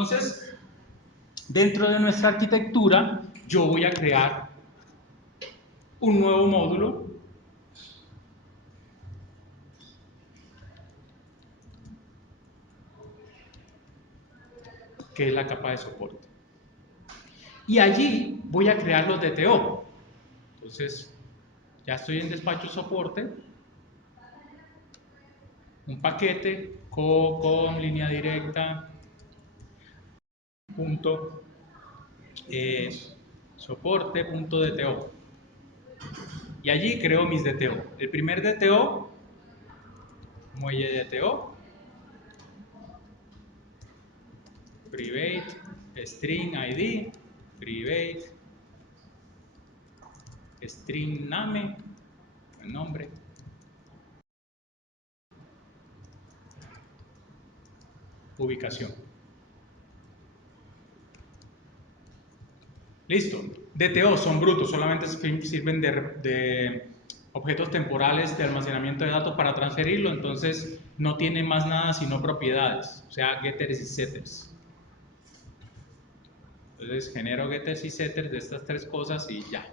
Entonces, dentro de nuestra arquitectura, yo voy a crear un nuevo módulo que es la capa de soporte. Y allí voy a crear los DTO. Entonces, ya estoy en despacho soporte, un paquete con línea directa, punto soporte.dto. Y allí creo mis DTO. El primer DTO, muelle DTO, private, string ID, private, string name, el nombre, ubicación. Listo. DTO son brutos, solamente sirven de objetos temporales de almacenamiento de datos para transferirlo, entonces no tiene más nada sino propiedades, o sea, getters y setters. Entonces genero getters y setters de estas tres cosas y ya,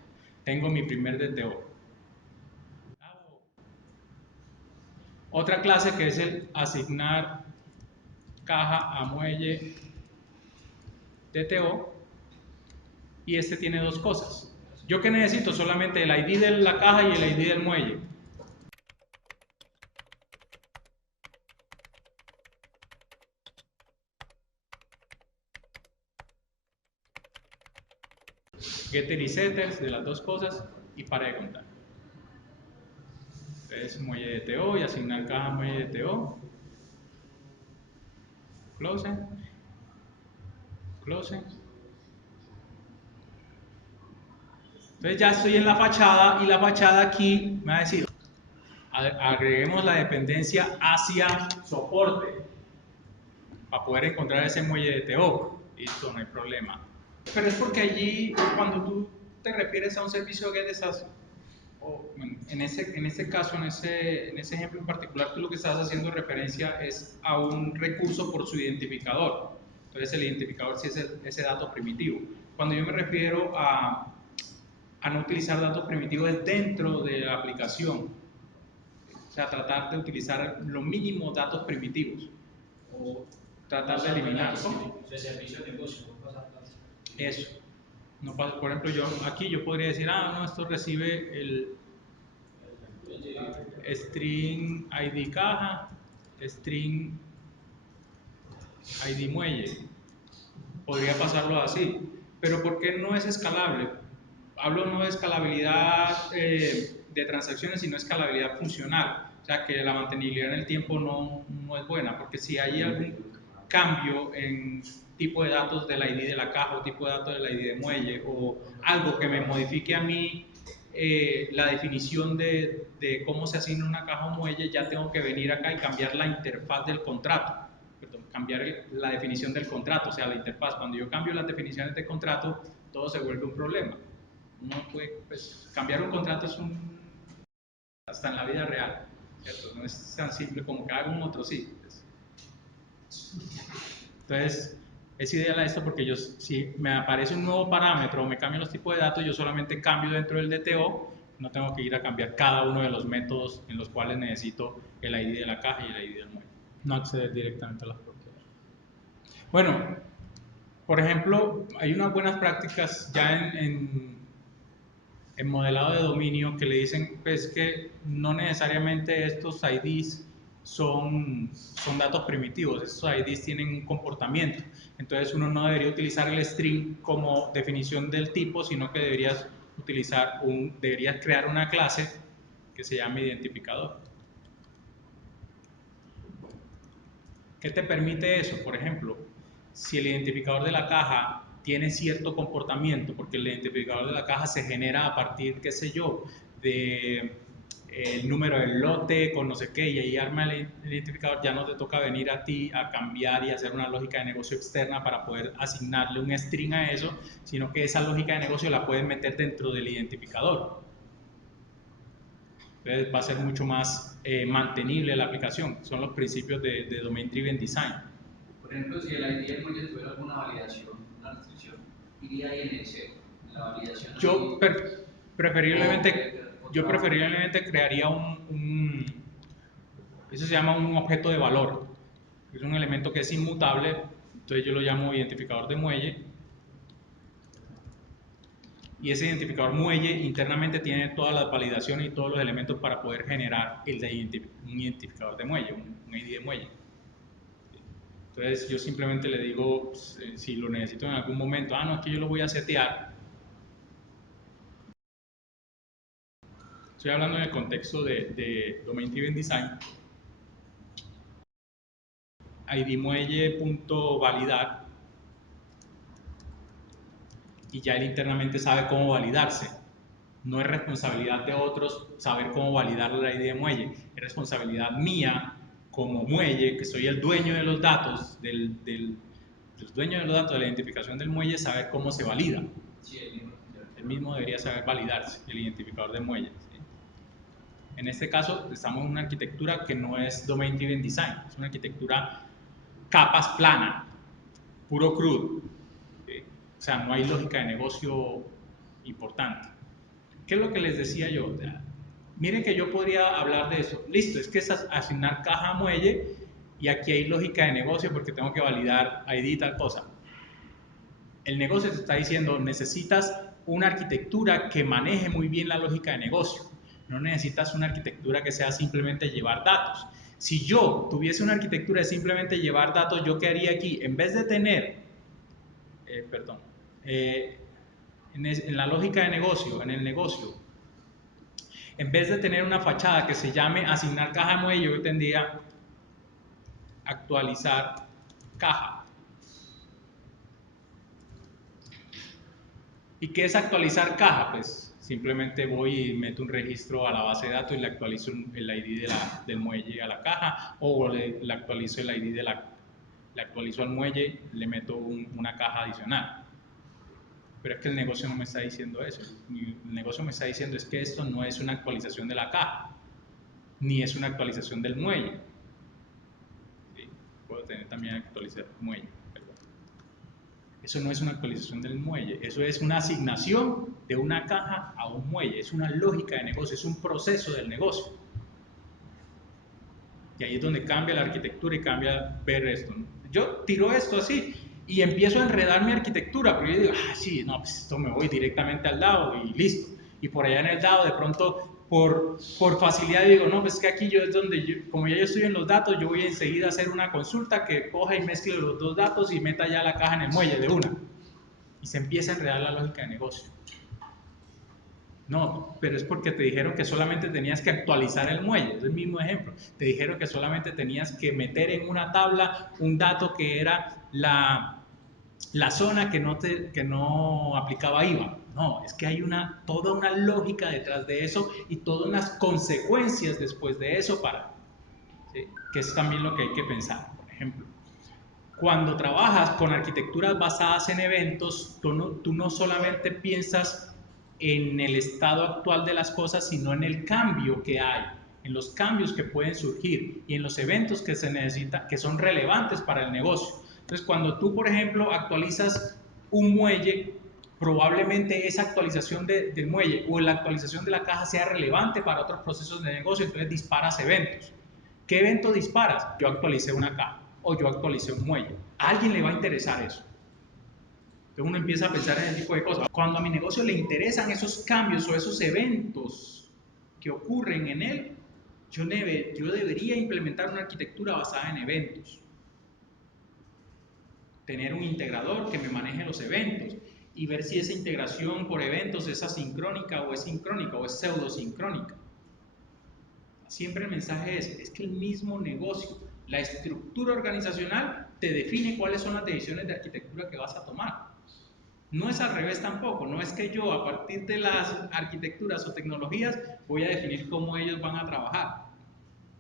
tengo mi primer DTO. Otra clase que es el asignar caja a muelle DTO, y este tiene dos cosas. Yo que necesito solamente el ID de la caja y el ID del muelle. Getter y setters de las dos cosas y para de contar. Entonces muelle DTO y asignar caja muelle DTO. Close. Close. Entonces ya estoy en la fachada y la fachada aquí me va a decir agreguemos la dependencia hacia soporte para poder encontrar ese muelle DTO. Listo, no hay problema. Pero es porque allí cuando tú te refieres a un servicio GET estás, en ese caso, en ese ejemplo en particular, tú lo que estás haciendo referencia es a un recurso por su identificador. Entonces el identificador sí es ese dato primitivo. Cuando yo me refiero a no utilizar datos primitivos dentro de la aplicación, o sea, tratar de utilizar los mínimos datos primitivos o tratar de eliminarlos. De servicio de negocio, no pasa tanto. Eso. No pasa, por ejemplo, aquí yo podría decir, no, esto recibe el string ID caja, string ID muelle. Podría pasarlo así. Pero ¿por qué no es escalable? Hablo no de escalabilidad de transacciones, sino escalabilidad funcional. O sea, que la mantenibilidad en el tiempo no es buena, porque si hay algún cambio en tipo de datos del ID de la caja o tipo de datos del ID de muelle o algo que me modifique a mí la definición de cómo se asigna una caja o muelle, ya tengo que venir acá y cambiar la interfaz del contrato. Perdón, cambiar la definición del contrato, o sea, la interfaz. Cuando yo cambio las definiciones de contrato, todo se vuelve un problema. No puede, pues, cambiar un contrato es hasta en la vida real, ¿cierto? No es tan simple como que haga un otro sí. Pues. Entonces, es ideal esto porque yo, si me aparece un nuevo parámetro o me cambian los tipos de datos, yo solamente cambio dentro del DTO, no tengo que ir a cambiar cada uno de los métodos en los cuales necesito el ID de la caja y el ID del muelle. No acceder directamente a las propiedades. Bueno, por ejemplo, hay unas buenas prácticas ya en modelado de dominio que le dicen pues, que no necesariamente estos IDs son datos primitivos, estos IDs tienen un comportamiento. Entonces uno no debería utilizar el string como definición del tipo, sino que deberías crear una clase que se llame identificador. ¿Qué te permite eso? Por ejemplo, si el identificador de la caja tiene cierto comportamiento, porque el identificador de la caja se genera a partir, qué sé yo, de el número del lote con no sé qué, y ahí arma el identificador, ya no te toca venir a ti a cambiar y hacer una lógica de negocio externa para poder asignarle un string a eso, sino que esa lógica de negocio la puedes meter dentro del identificador. Entonces va a ser mucho más mantenible la aplicación. Son los principios de Domain Driven Design. Por ejemplo, si el ID del muelle tuviera alguna validación, una restricción, iría ahí en el C, en la validación. Yo preferiblemente crearía eso se llama un objeto de valor. Es un elemento que es inmutable, entonces yo lo llamo identificador de muelle. Y ese identificador muelle internamente tiene todas las validaciones y todos los elementos para poder generar un identificador de muelle, un ID de muelle. Entonces yo simplemente le digo, si lo necesito en algún momento, no, es que yo lo voy a setear. Estoy hablando en el contexto de Domain Driven Design. ID muelle.validar y ya él internamente sabe cómo validarse. No es responsabilidad de otros saber cómo validar la ID de muelle, es responsabilidad mía como muelle, que soy el dueño de los datos, el dueño de los datos de la identificación del muelle, saber cómo se valida. Sí, el mismo debería saber validarse, el identificador de muelle. ¿Sí? En este caso, estamos en una arquitectura que no es Domain Driven Design, es una arquitectura capas plana, puro crudo. ¿Sí? O sea, no hay lógica de negocio importante. ¿Qué es lo que les decía yo? Miren que yo podría hablar de eso. Listo, es que es asignar caja a muelle y aquí hay lógica de negocio porque tengo que validar ID y tal cosa. El negocio te está diciendo, necesitas una arquitectura que maneje muy bien la lógica de negocio. No necesitas una arquitectura que sea simplemente llevar datos. Si yo tuviese una arquitectura de simplemente llevar datos, ¿yo qué haría aquí? En vez de tener, en la lógica de negocio, en el negocio, en vez de tener una fachada que se llame asignar caja muelle, yo tendría actualizar caja. ¿Y qué es actualizar caja? Pues simplemente voy y meto un registro a la base de datos y le actualizo el ID del muelle a la caja, o le actualizo el ID le actualizo al muelle, le meto una caja adicional. Pero es que el negocio no me está diciendo eso. El negocio me está diciendo es que esto no es una actualización de la caja, ni es una actualización del muelle. ¿Sí? Puedo tener también actualizar muelle. Eso no es una actualización del muelle, eso es una asignación de una caja a un muelle, es una lógica de negocio, es un proceso del negocio. Y ahí es donde cambia la arquitectura y cambia ver esto. Yo tiro esto así y empiezo a enredar mi arquitectura, pero yo digo, sí, no, pues esto me voy directamente al dado y listo. Y por allá en el dado de pronto por facilidad digo, no, pues es que aquí yo es donde, como ya yo estoy en los datos, yo voy enseguida a hacer una consulta que coja y mezcle los dos datos y meta ya la caja en el muelle de una. Y se empieza a enredar la lógica de negocio. No, pero es porque te dijeron que solamente tenías que actualizar el muelle, es el mismo ejemplo. Te dijeron que solamente tenías que meter en una tabla un dato que era la zona que no aplicaba IVA. No, es que hay toda una lógica detrás de eso y todas unas consecuencias después de eso ¿sí? Que es también lo que hay que pensar. Por ejemplo, cuando trabajas con arquitecturas basadas en eventos, tú no solamente piensas en el estado actual de las cosas, sino en el cambio que hay, en los cambios que pueden surgir y en los eventos que se necesitan, que son relevantes para el negocio. Entonces, cuando tú, por ejemplo, actualizas un muelle, probablemente esa actualización del muelle o la actualización de la caja sea relevante para otros procesos de negocio, entonces disparas eventos. ¿Qué evento disparas? Yo actualicé una caja o yo actualicé un muelle. ¿A alguien le va a interesar eso? Entonces uno empieza a pensar en ese tipo de cosas. Cuando a mi negocio le interesan esos cambios o esos eventos que ocurren en él, yo debería implementar una arquitectura basada en eventos. Tener un integrador que me maneje los eventos y ver si esa integración por eventos es asincrónica o es sincrónica o es pseudosincrónica. Siempre el mensaje es que el mismo negocio, la estructura organizacional te define cuáles son las decisiones de arquitectura que vas a tomar. No es al revés tampoco, no es que yo a partir de las arquitecturas o tecnologías voy a definir cómo ellos van a trabajar.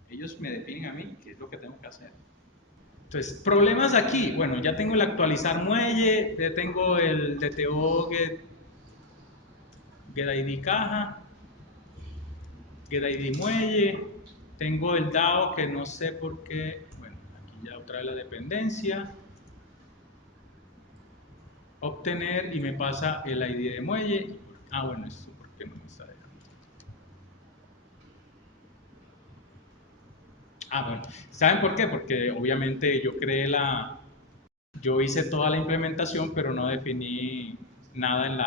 Ellos me definen a mí qué es lo que tengo que hacer. Entonces, problemas aquí, bueno, ya tengo el actualizar muelle, ya tengo el DTO get ID caja, get ID muelle, tengo el DAO que no sé por qué, bueno, aquí Y ya otra vez la dependencia, obtener y me pasa el ID de muelle. Ah, bueno, esto porque no me está dejando. Ah, bueno, ¿saben por qué? Porque obviamente yo hice toda la implementación, pero no definí nada en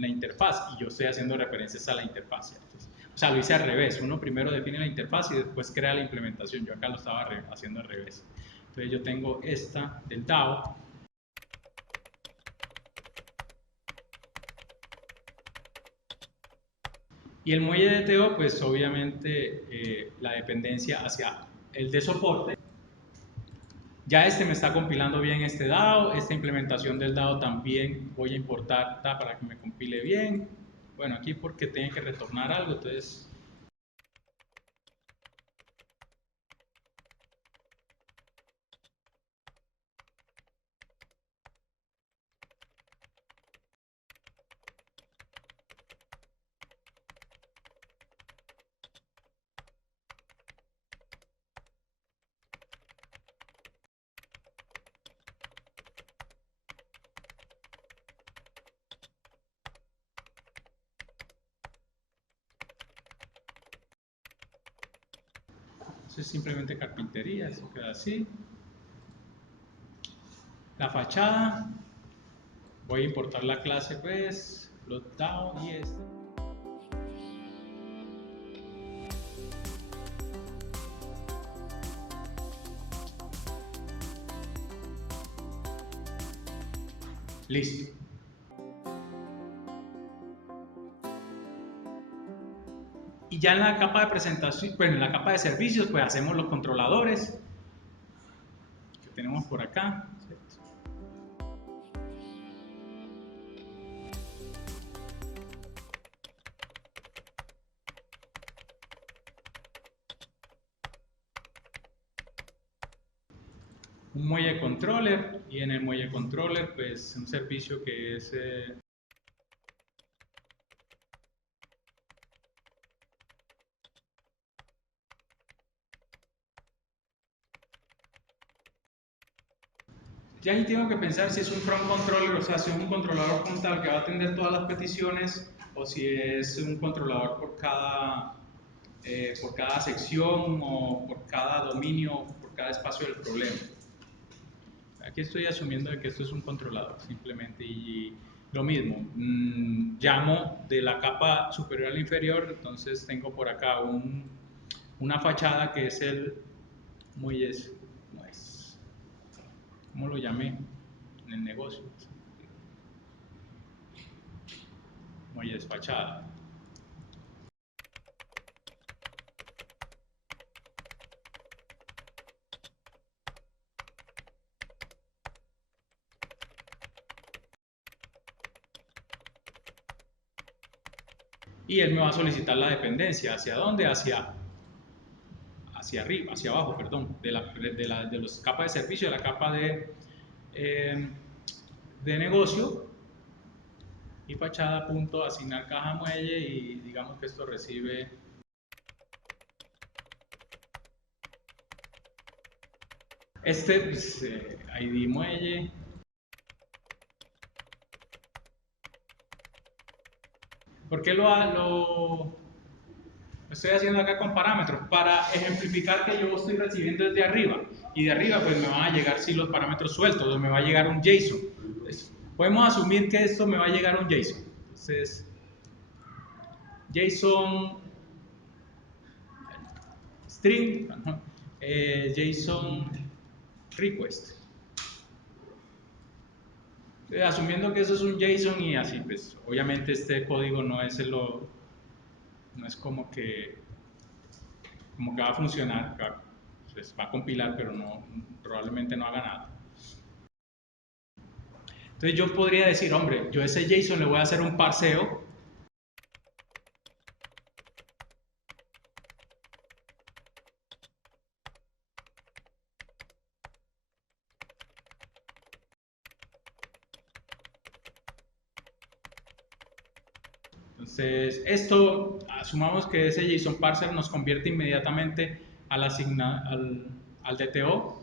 la interfaz y yo estoy haciendo referencias a la interfaz, ¿cierto? O sea, lo hice al revés. Uno primero define la interfaz y después crea la implementación. Yo acá lo estaba haciendo al revés. Entonces yo tengo esta del DAO. Y el muelle de TO, pues obviamente la dependencia hacia el de soporte. Ya este me está compilando bien este DAO, esta implementación del DAO también voy a importar para que me compile bien. Bueno, aquí porque tiene que retornar algo, entonces... Eso es simplemente carpintería, eso queda así. La fachada, voy a importar la clase pues, floatDAO y este. Listo. Y ya en la capa de presentación, bueno, en la capa de servicios, pues hacemos los controladores que tenemos por acá. Un muelle controller y en el muelle controller pues un servicio que es ya ahí tengo que pensar si es un front controller, o sea, si es un controlador frontal que va a atender todas las peticiones o si es un controlador por cada sección o por cada dominio, por cada espacio del problema. Aquí estoy asumiendo de que esto es un controlador simplemente y lo mismo, llamo de la capa superior a la inferior, entonces tengo por acá una fachada que es el muelles, ¿cómo lo llamé en el negocio? Muelles fachada. Y él me va a solicitar la dependencia. ¿Hacia dónde? Hacia arriba, hacia abajo, perdón, de las capas de servicio, de la capa eh, de negocio y fachada, punto, asignar caja muelle y digamos que esto recibe este pues, ID muelle. ¿Por qué lo estoy haciendo acá con parámetros? Para ejemplificar que yo estoy recibiendo desde arriba y de arriba pues me van a llegar sí los parámetros sueltos, me va a llegar un JSON. Entonces, podemos asumir que esto me va a llegar un JSON. Entonces, JSON string, JSON request. Asumiendo que eso es un JSON y así, pues obviamente este código no es no es como que va a funcionar, pues va a compilar, pero no, probablemente no haga nada. Entonces yo podría decir, hombre, yo a ese JSON le voy a hacer un parseo. Entonces, esto, asumamos que ese JSON parser nos convierte inmediatamente al DTO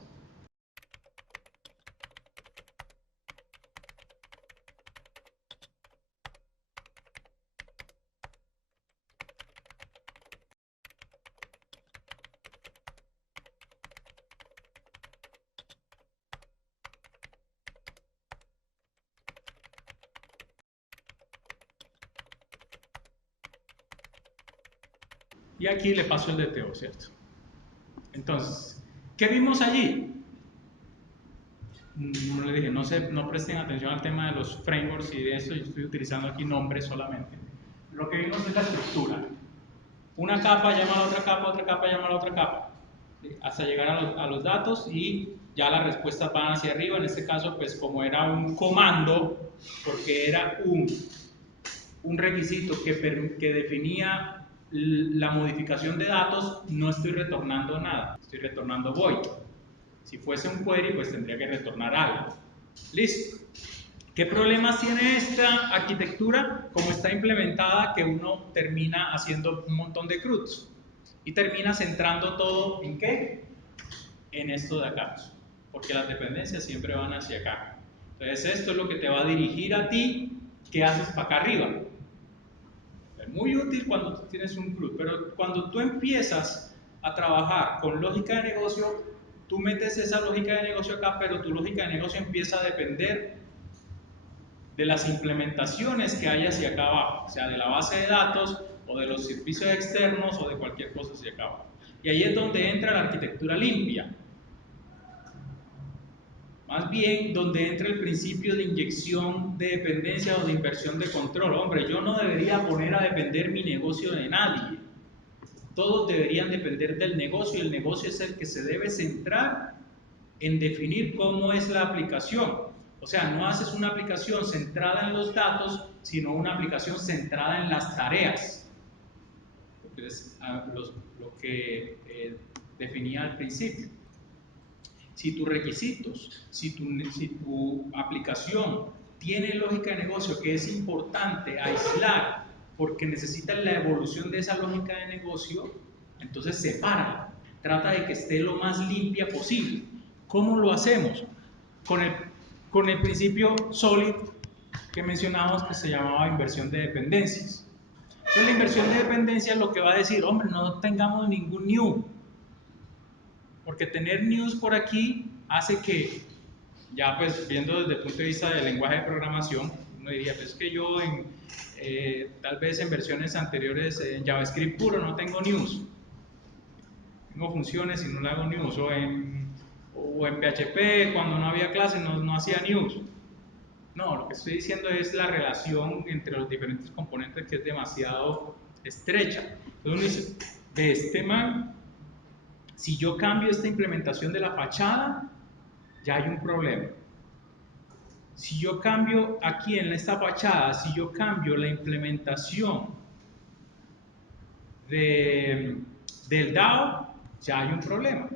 y aquí le paso el DTO, ¿cierto? Entonces, ¿qué vimos allí? Como le dije, no presten atención al tema de los frameworks y de eso, yo estoy utilizando aquí nombres solamente. Lo que vimos es la estructura. Una capa llama a la otra capa llama a la otra capa, ¿sí? Hasta llegar a los datos y ya las respuestas van hacia arriba. En este caso, pues como era un comando, porque era un requisito que definía la modificación de datos, no estoy retornando nada, estoy retornando void. Si fuese un query, pues tendría que retornar algo. Listo. ¿Qué problemas tiene esta arquitectura? Como está implementada, que uno termina haciendo un montón de CRUDs y termina centrando todo ¿en qué? En esto de acá, porque las dependencias siempre van hacia acá. Entonces esto es lo que te va a dirigir a ti, ¿qué haces para acá arriba? Es muy útil cuando tú tienes un CRUD, pero cuando tú empiezas a trabajar con lógica de negocio, tú metes esa lógica de negocio acá, pero tu lógica de negocio empieza a depender de las implementaciones que hay hacia acá abajo, o sea, de la base de datos o de los servicios externos o de cualquier cosa hacia acá abajo. Y ahí es donde entra la arquitectura limpia. Más bien, donde entra el principio de inyección de dependencia o de inversión de control. Hombre, yo no debería poner a depender mi negocio de nadie. Todos deberían depender del negocio y el negocio es el que se debe centrar en definir cómo es la aplicación. O sea, no haces una aplicación centrada en los datos, sino una aplicación centrada en las tareas. Porque es lo que definía al principio. Si tus requisitos, si tu aplicación tiene lógica de negocio que es importante aislar porque necesitan la evolución de esa lógica de negocio, entonces sepárala. Trata de que esté lo más limpia posible. ¿Cómo lo hacemos? Con el principio SOLID que mencionamos, que se llamaba inversión de dependencias. Entonces la inversión de dependencias lo que va a decir, hombre, no tengamos ningún new, porque tener news por aquí hace que, ya pues viendo desde el punto de vista del lenguaje de programación, uno diría, pues es que yo tal vez en versiones anteriores en JavaScript puro no tengo news, tengo funciones y no le hago news, o en PHP cuando no había clases no hacía news. No, lo que estoy diciendo es la relación entre los diferentes componentes que es demasiado estrecha. Entonces uno dice, de este man, si yo cambio esta implementación de la fachada, ya hay un problema. Si yo cambio aquí en esta fachada, si yo cambio la implementación del DAO, ya hay un problema.